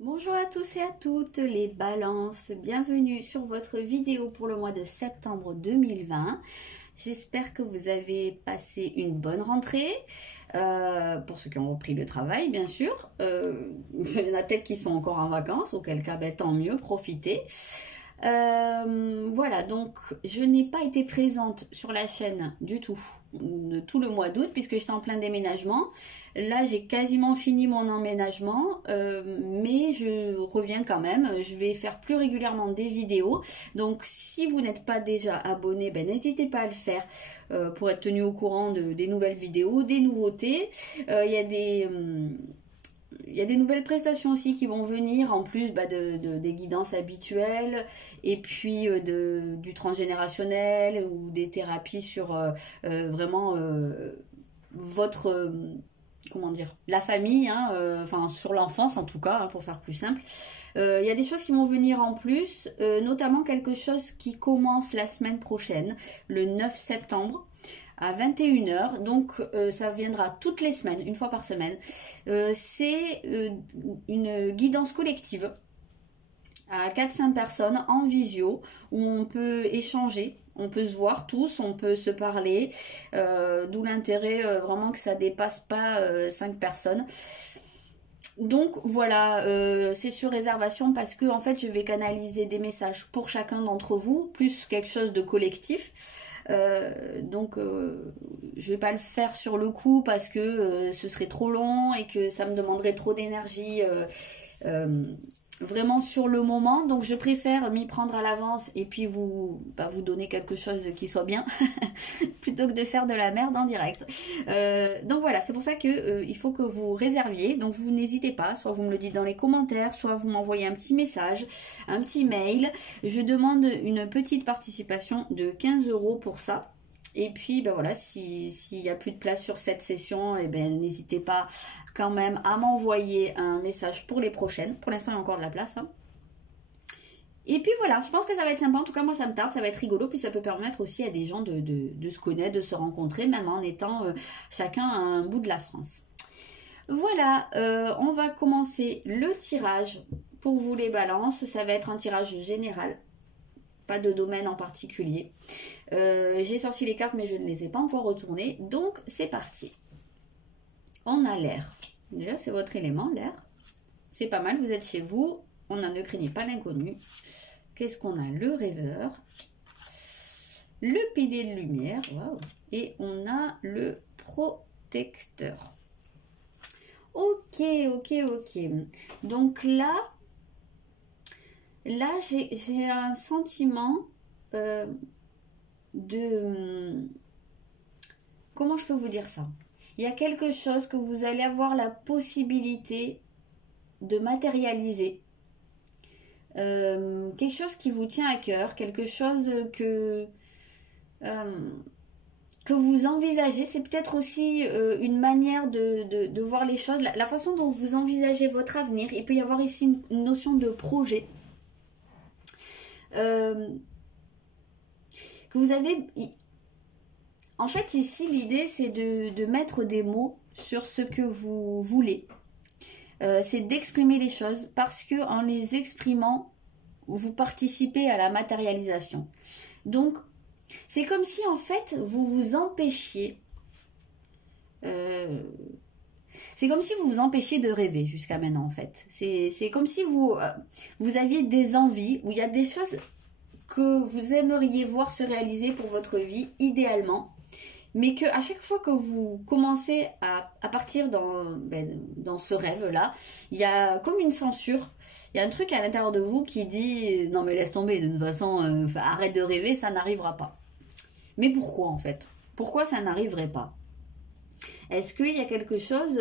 Bonjour à tous et à toutes les balances, bienvenue sur votre vidéo pour le mois de septembre 2020. J'espère que vous avez passé une bonne rentrée, pour ceux qui ont repris le travail bien sûr. Il y en a peut-être qui sont encore en vacances, auquel cas ben, tant mieux, profitez. Voilà, donc je n'ai pas été présente sur la chaîne du tout le mois d'août puisque j'étais en plein déménagement. Là j'ai quasiment fini mon emménagement, mais je reviens quand même. Je vais faire plus régulièrement des vidéos, donc si vous n'êtes pas déjà abonné, ben, n'hésitez pas à le faire pour être tenu au courant des nouvelles vidéos, des nouveautés. Il y a des nouvelles prestations aussi qui vont venir, en plus des guidances habituelles, et puis du transgénérationnel ou des thérapies sur vraiment votre, comment dire, la famille, hein, enfin sur l'enfance en tout cas, hein, pour faire plus simple. Il y a des choses qui vont venir en plus, notamment quelque chose qui commence la semaine prochaine, le 9 septembre. À 21 h, donc ça viendra toutes les semaines, une fois par semaine. C'est une guidance collective à 4-5 personnes en visio, où on peut échanger, on peut se voir tous, on peut se parler, d'où l'intérêt vraiment que ça dépasse pas 5 personnes. Donc voilà, c'est sur réservation parce que en fait je vais canaliser des messages pour chacun d'entre vous, plus quelque chose de collectif. Je vais pas le faire sur le coup parce que ce serait trop long et que ça me demanderait trop d'énergie vraiment sur le moment, donc je préfère m'y prendre à l'avance et puis vous donner quelque chose qui soit bien plutôt que de faire de la merde en direct. Donc voilà, c'est pour ça que il faut que vous réserviez, donc vous n'hésitez pas, soit vous me le dites dans les commentaires, soit vous m'envoyez un petit message, un petit mail. Je demande une petite participation de 15 € pour ça. Et puis ben voilà, s'il n'y a plus de place sur cette session, et ben n'hésitez pas quand même à m'envoyer un message pour les prochaines. Pour l'instant il y a encore de la place, hein. Et puis voilà, je pense que ça va être sympa, en tout cas moi ça me tarde, ça va être rigolo, puis ça peut permettre aussi à des gens de se connaître, de se rencontrer, même en étant chacun à un bout de la France. Voilà, on va commencer le tirage pour vous les balances. Ça va être un tirage général, pas de domaine en particulier. J'ai sorti les cartes mais je ne les ai pas encore retournées, donc c'est parti. On a l'air, déjà c'est votre élément, l'air, c'est pas mal, vous êtes chez vous, on a ne craignez pas l'inconnu. Qu'est-ce qu'on a? Le rêveur, le pilier de lumière, wow. Et on a le protecteur. Ok, donc là j'ai un sentiment comment je peux vous dire ça? Il y a quelque chose que vous allez avoir la possibilité de matérialiser. Quelque chose qui vous tient à cœur, quelque chose que vous envisagez. C'est peut-être aussi une manière de voir les choses, la façon dont vous envisagez votre avenir. Il peut y avoir ici une notion de projet. Que vous avez... En fait, ici, l'idée, c'est de mettre des mots sur ce que vous voulez. C'est d'exprimer les choses parce que en les exprimant, vous participez à la matérialisation. Donc, c'est comme si, en fait, vous vous empêchiez... c'est comme si vous vous empêchiez de rêver jusqu'à maintenant, en fait. C'est comme si vous aviez des envies, où il y a des choses que vous aimeriez voir se réaliser pour votre vie, idéalement, mais que à chaque fois que vous commencez à partir dans ce rêve-là, il y a comme une censure, il y a un truc à l'intérieur de vous qui dit « Non mais laisse tomber, de toute façon, arrête de rêver, ça n'arrivera pas. » Mais pourquoi en fait? Pourquoi ça n'arriverait pas? Est-ce qu'il y a quelque chose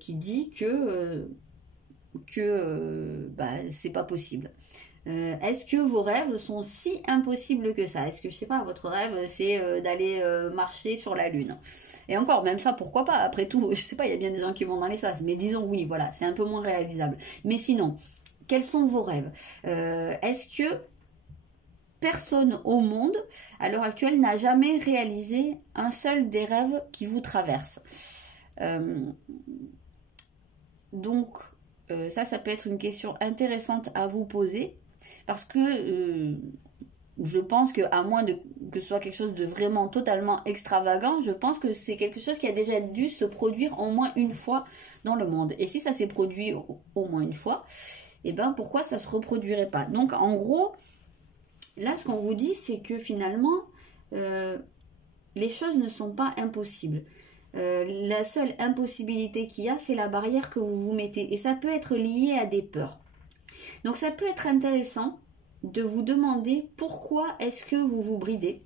qui dit que c'est pas possible? Est-ce que vos rêves sont si impossibles que ça? Est-ce que, je sais pas, votre rêve c'est d'aller marcher sur la lune? Et encore, même ça, pourquoi pas? Après tout, je sais pas, il y a bien des gens qui vont dans l'espace, mais disons oui, voilà, c'est un peu moins réalisable. Mais sinon, quels sont vos rêves? Est-ce que personne au monde, à l'heure actuelle, n'a jamais réalisé un seul des rêves qui vous traversent? Donc, Ça peut être une question intéressante à vous poser. Parce que je pense qu'à moins que ce soit quelque chose de vraiment totalement extravagant, je pense que c'est quelque chose qui a déjà dû se produire au moins une fois dans le monde. Et si ça s'est produit au moins une fois, eh ben pourquoi ça ne se reproduirait pas? Donc en gros, là ce qu'on vous dit, c'est que finalement, les choses ne sont pas impossibles. La seule impossibilité qu'il y a, c'est la barrière que vous vous mettez. Et ça peut être lié à des peurs. Donc ça peut être intéressant de vous demander pourquoi est-ce que vous vous bridez.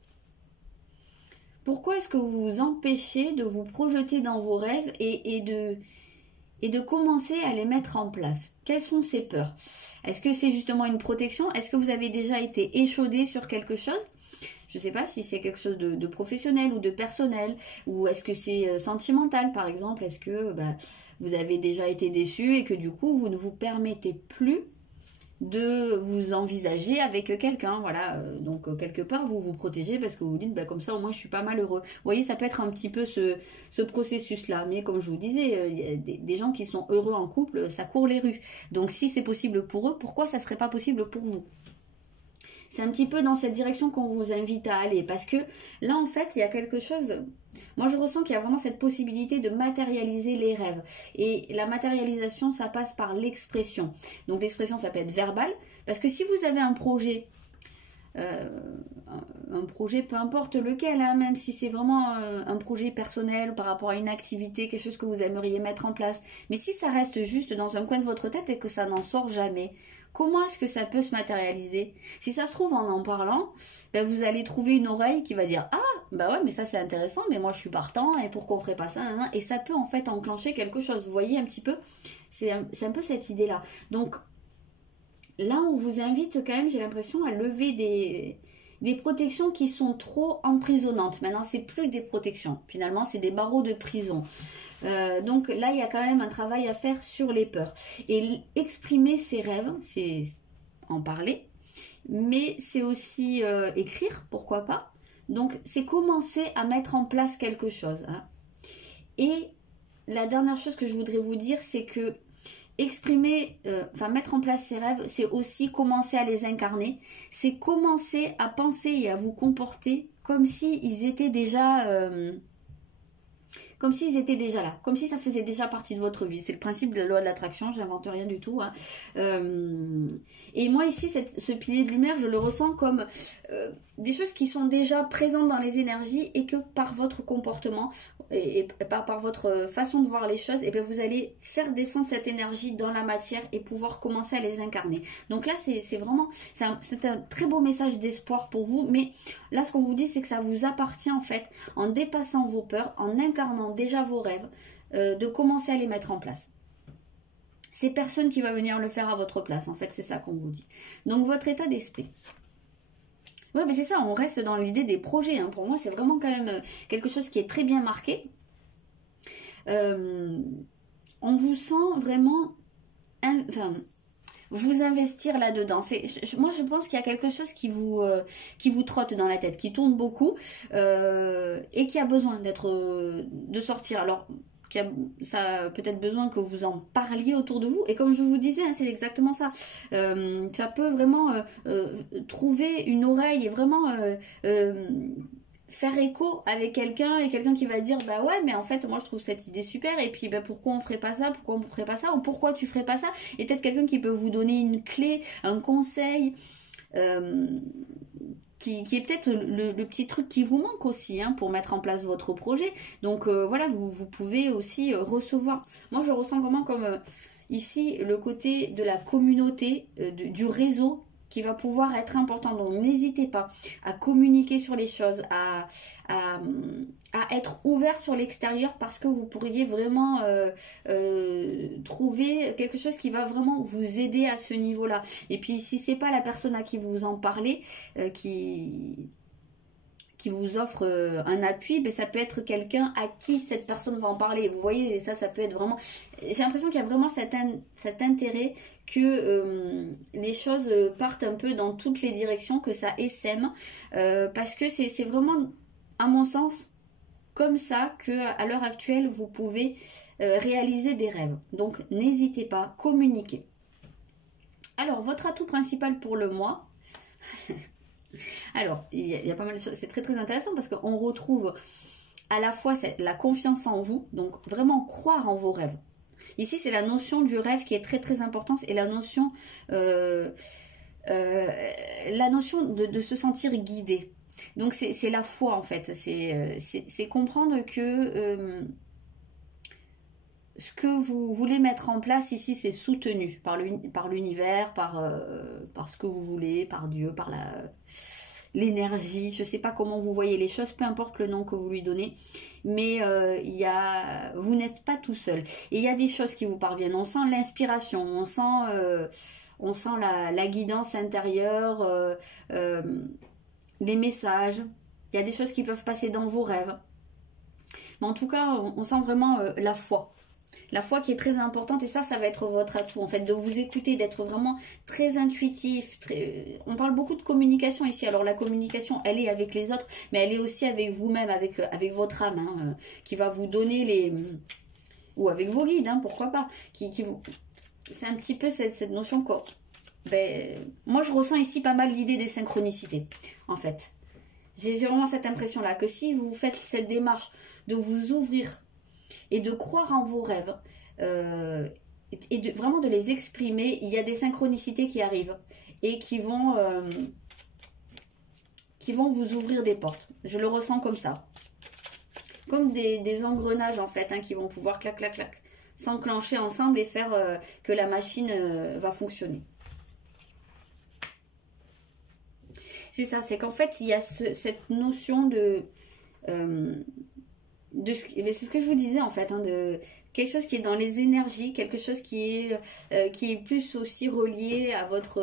Pourquoi est-ce que vous vous empêchez de vous projeter dans vos rêves et de commencer à les mettre en place? Quelles sont ces peurs? Est-ce que c'est justement une protection? Est-ce que vous avez déjà été échaudé sur quelque chose? Je ne sais pas si c'est quelque chose de professionnel ou de personnel, ou est-ce que c'est sentimental par exemple? Est-ce que vous avez déjà été déçu et que du coup vous ne vous permettez plus de vous envisager avec quelqu'un, voilà, donc quelque part vous vous protégez parce que vous vous dites comme ça au moins je suis pas malheureux. Vous voyez, ça peut être un petit peu ce processus là, mais comme je vous disais, il y a des gens qui sont heureux en couple, ça court les rues, donc si c'est possible pour eux, pourquoi ça serait pas possible pour vous? C'est un petit peu dans cette direction qu'on vous invite à aller, parce que là en fait il y a quelque chose, moi je ressens qu'il y a vraiment cette possibilité de matérialiser les rêves, et la matérialisation ça passe par l'expression. Donc l'expression ça peut être verbale, parce que si vous avez un projet peu importe lequel, hein, même si c'est vraiment un projet personnel par rapport à une activité, quelque chose que vous aimeriez mettre en place, mais si ça reste juste dans un coin de votre tête et que ça n'en sort jamais, comment est-ce que ça peut se matérialiser? Si ça se trouve en parlant, vous allez trouver une oreille qui va dire « Ah, bah ouais, mais ça c'est intéressant, mais moi je suis partant, et pourquoi on ferait pas ça ?» Et ça peut en fait enclencher quelque chose, vous voyez un petit peu? C'est un peu cette idée-là. Donc là, on vous invite quand même, j'ai l'impression, à lever des protections qui sont trop emprisonnantes. Maintenant, c'est plus des protections. Finalement, c'est des barreaux de prison. Donc là, il y a quand même un travail à faire sur les peurs. Et exprimer ses rêves, c'est en parler, mais c'est aussi écrire, pourquoi pas. Donc, c'est commencer à mettre en place quelque chose. Hein. Et la dernière chose que je voudrais vous dire, c'est que exprimer, mettre en place ses rêves, c'est aussi commencer à les incarner. C'est commencer à penser et à vous comporter comme s'ils étaient déjà... comme s'ils étaient déjà là, comme si ça faisait déjà partie de votre vie. C'est le principe de la loi de l'attraction, je n'invente rien du tout. Hein. Et moi ici, ce pilier de lumière, je le ressens comme des choses qui sont déjà présentes dans les énergies et que par votre comportement et par votre façon de voir les choses, et bien vous allez faire descendre cette énergie dans la matière et pouvoir commencer à les incarner. Donc là, c'est vraiment, c'est un très beau message d'espoir pour vous, mais là, ce qu'on vous dit, c'est que ça vous appartient en fait, en dépassant vos peurs, en incarnant déjà vos rêves, de commencer à les mettre en place. C'est personne qui va venir le faire à votre place, en fait, c'est ça qu'on vous dit. Donc votre état d'esprit. Oui, mais c'est ça, on reste dans l'idée des projets. Hein. Pour moi, c'est vraiment quand même quelque chose qui est très bien marqué. On vous sent vraiment... vous investir là-dedans. Moi, je pense qu'il y a quelque chose qui vous trotte dans la tête, qui tourne beaucoup et qui a besoin de sortir. Alors, ça a peut-être besoin que vous en parliez autour de vous. Et comme je vous disais, hein, c'est exactement ça. Ça peut vraiment trouver une oreille et vraiment... faire écho avec quelqu'un et quelqu'un qui va dire bah ouais mais en fait moi je trouve cette idée super et puis pourquoi on ferait pas ça, pourquoi on ferait pas ça, ou pourquoi tu ferais pas ça, et peut-être quelqu'un qui peut vous donner une clé, un conseil qui est peut-être le petit truc qui vous manque aussi hein, pour mettre en place votre projet. Donc voilà, vous pouvez aussi recevoir. Moi je ressens vraiment comme ici le côté de la communauté, du réseau qui va pouvoir être important. Donc n'hésitez pas à communiquer sur les choses, à être ouvert sur l'extérieur, parce que vous pourriez vraiment trouver quelque chose qui va vraiment vous aider à ce niveau-là. Et puis si c'est pas la personne à qui vous en parlez qui vous offre un appui, ça peut être quelqu'un à qui cette personne va en parler. Vous voyez, et ça peut être vraiment... J'ai l'impression qu'il y a vraiment cet intérêt que les choses partent un peu dans toutes les directions, que ça essaime, parce que c'est vraiment, à mon sens, comme ça que à l'heure actuelle, vous pouvez réaliser des rêves. Donc, n'hésitez pas, communiquez. Alors, votre atout principal pour le mois... Alors, il y a pas mal de choses, c'est très très intéressant parce qu'on retrouve à la fois la confiance en vous, donc vraiment croire en vos rêves. Ici, c'est la notion du rêve qui est très très importante et la notion de se sentir guidé. Donc, c'est la foi en fait, c'est comprendre que ce que vous voulez mettre en place ici, c'est soutenu par l'univers, par ce que vous voulez, par Dieu, par l'énergie. Je ne sais pas comment vous voyez les choses, peu importe le nom que vous lui donnez, mais vous n'êtes pas tout seul. Et il y a des choses qui vous parviennent. On sent l'inspiration, on sent la guidance intérieure, les messages. Il y a des choses qui peuvent passer dans vos rêves. Mais en tout cas, on sent vraiment la foi. La foi qui est très importante et ça va être votre atout en fait, de vous écouter, d'être vraiment très intuitif. On parle beaucoup de communication ici. Alors la communication, elle est avec les autres, mais elle est aussi avec vous-même, avec votre âme, hein, qui va vous donner ou avec vos guides, hein, pourquoi pas. C'est un petit peu cette notion quoi. Moi je ressens ici pas mal l'idée des synchronicités, en fait. J'ai vraiment cette impression-là, que si vous faites cette démarche de vous ouvrir et de croire en vos rêves, et vraiment de les exprimer, il y a des synchronicités qui arrivent et qui vont vous ouvrir des portes. Je le ressens comme ça. Comme des engrenages en fait, hein, qui vont pouvoir clac clac clac s'enclencher ensemble et faire que la machine va fonctionner. C'est ça, c'est qu'en fait, il y a cette notion c'est ce que je vous disais en fait, hein, de quelque chose qui est dans les énergies, quelque chose qui est plus aussi relié à votre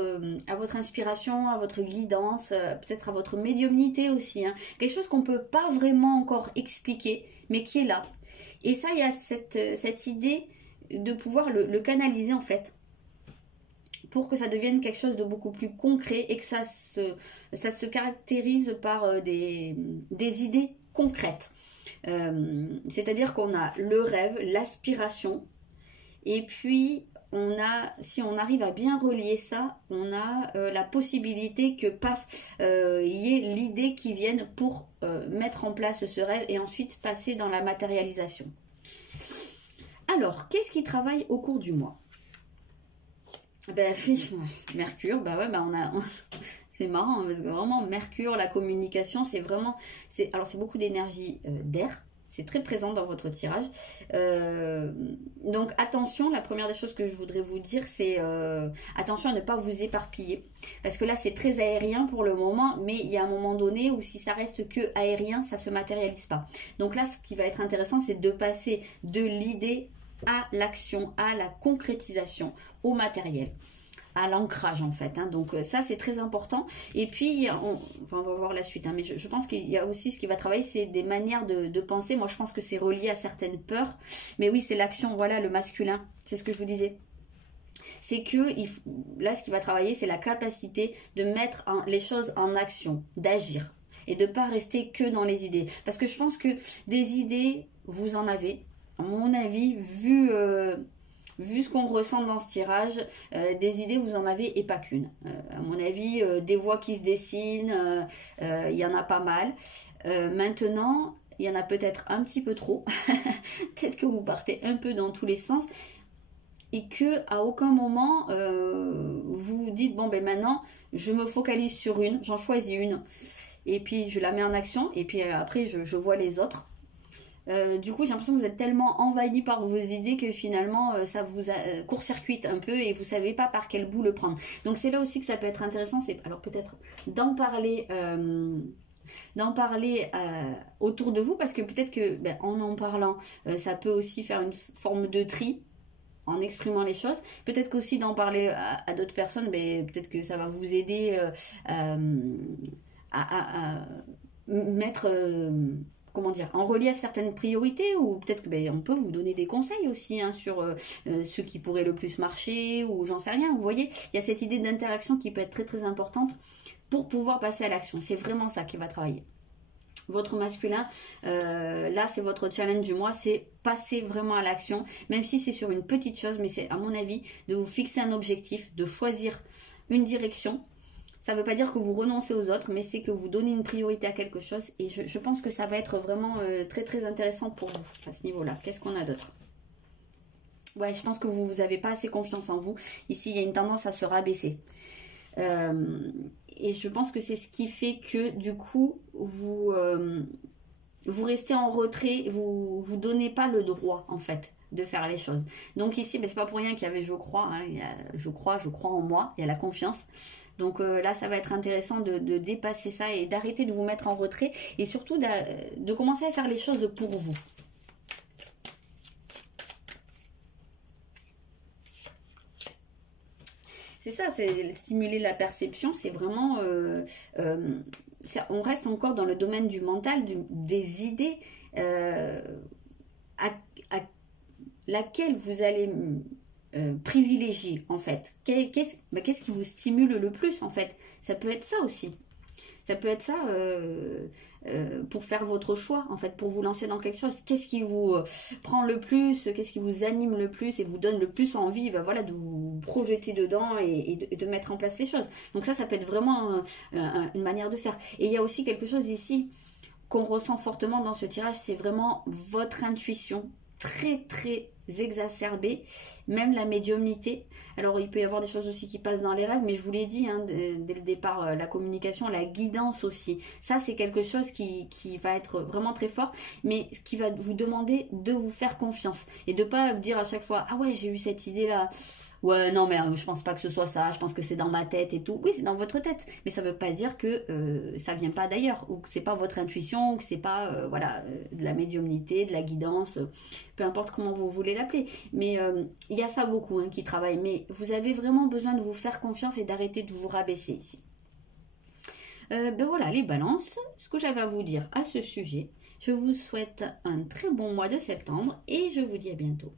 inspiration, à votre guidance, peut-être à votre médiumnité aussi, hein. Quelque chose qu'on ne peut pas vraiment encore expliquer, mais qui est là. Et ça, il y a cette idée de pouvoir le canaliser en fait, pour que ça devienne quelque chose de beaucoup plus concret et que ça se caractérise par des idées concrètes. C'est-à-dire qu'on a le rêve, l'aspiration, et puis si on arrive à bien relier ça, on a la possibilité que paf, y ait l'idée qui vienne pour mettre en place ce rêve et ensuite passer dans la matérialisation. Alors, qu'est-ce qui travaille au cours du mois? Mercure, c'est marrant, hein, parce que vraiment Mercure, la communication, c'est beaucoup d'énergie d'air, c'est très présent dans votre tirage. Donc attention, la première des choses que je voudrais vous dire, c'est attention à ne pas vous éparpiller, parce que là c'est très aérien pour le moment, mais il y a un moment donné où si ça reste que aérien, ça se matérialise pas. Donc là, ce qui va être intéressant, c'est de passer de l'idée à l'action, à la concrétisation, au matériel, à l'ancrage en fait, hein. Donc ça c'est très important. Et puis on va voir la suite, hein, mais je pense qu'il y a aussi ce qui va travailler, c'est des manières de penser. Moi je pense que c'est relié à certaines peurs, mais oui, c'est l'action, voilà, le masculin, c'est ce que je vous disais. C'est que là ce qui va travailler, c'est la capacité de mettre les choses en action, d'agir et de pas rester que dans les idées, parce que je pense que des idées vous en avez. À mon avis, vu ce qu'on ressent dans ce tirage, des idées vous en avez et pas qu'une. À mon avis, des voix qui se dessinent, il y en a pas mal. Maintenant, il y en a peut-être un petit peu trop. Peut-être que vous partez un peu dans tous les sens et que à aucun moment vous dites bon ben maintenant je me focalise sur une, j'en choisis une et puis je la mets en action et puis après je vois les autres. Du coup j'ai l'impression que vous êtes tellement envahi par vos idées que finalement ça vous court-circuite un peu et vous savez pas par quel bout le prendre. Donc c'est là aussi que ça peut être intéressant, c'est alors peut-être d'en parler autour de vous, parce que peut-être que en parlant ça peut aussi faire une forme de tri en exprimant les choses. Peut-être qu'aussi d'en parler à d'autres personnes, peut-être que ça va vous aider à mettre comment dire, en relief certaines priorités, ou peut-être que on peut vous donner des conseils aussi, hein, sur ce qui pourrait le plus marcher, ou j'en sais rien. Vous voyez, il y a cette idée d'interaction qui peut être très très importante pour pouvoir passer à l'action. C'est vraiment ça qui va travailler. votre masculin, là c'est votre challenge du mois, c'est passer vraiment à l'action, même si c'est sur une petite chose, mais c'est à mon avis de vous fixer un objectif, de choisir une direction. Ça ne veut pas dire que vous renoncez aux autres, mais c'est que vous donnez une priorité à quelque chose, et je pense que ça va être vraiment très très intéressant pour vous à ce niveau-là. Qu'est-ce qu'on a d'autre? Ouais, je pense que vous n'avez pas assez confiance en vous. Ici, il y a une tendance à se rabaisser. Et je pense que c'est ce qui fait que du coup vous restez en retrait, vous donnez pas le droit en fait de faire les choses. Donc ici c'est pas pour rien qu'il y avait je crois, hein, il y a, je crois en moi, il y a la confiance. Donc là ça va être intéressant de dépasser ça et d'arrêter de vous mettre en retrait et surtout de commencer à faire les choses pour vous. C'est ça, c'est stimuler la perception, c'est vraiment... on reste encore dans le domaine du mental, des idées à laquelle vous allez privilégier, en fait. Qu'est-ce qui vous stimule le plus, en fait? Ça peut être ça aussi. Ça peut être ça pour faire votre choix, en fait, pour vous lancer dans quelque chose. Qu'est-ce qui vous prend le plus, qu'est-ce qui vous anime le plus et vous donne le plus envie, ben voilà, de vous projeter dedans et de mettre en place les choses. Donc ça peut être vraiment une manière de faire. Et il y a aussi quelque chose ici qu'on ressent fortement dans ce tirage, c'est vraiment votre intuition très très exacerbée, même la médiumnité. Alors il peut y avoir des choses aussi qui passent dans les rêves, mais je vous l'ai dit hein, dès le départ, la communication, la guidance aussi, ça c'est quelque chose qui va être vraiment très fort, mais qui va vous demander de vous faire confiance et de pas dire à chaque fois ah ouais j'ai eu cette idée là, ouais non mais je pense pas que ce soit ça, je pense que c'est dans ma tête et tout. Oui c'est dans votre tête, mais ça veut pas dire que ça vient pas d'ailleurs, ou que c'est pas votre intuition, ou que c'est pas voilà de la médiumnité, de la guidance, peu importe comment vous voulez l'appeler, mais il y a ça beaucoup hein, qui travaille, mais vous avez vraiment besoin de vous faire confiance et d'arrêter de vous rabaisser ici. Ben voilà les balances, ce que j'avais à vous dire à ce sujet. Je vous souhaite un très bon mois de septembre et je vous dis à bientôt.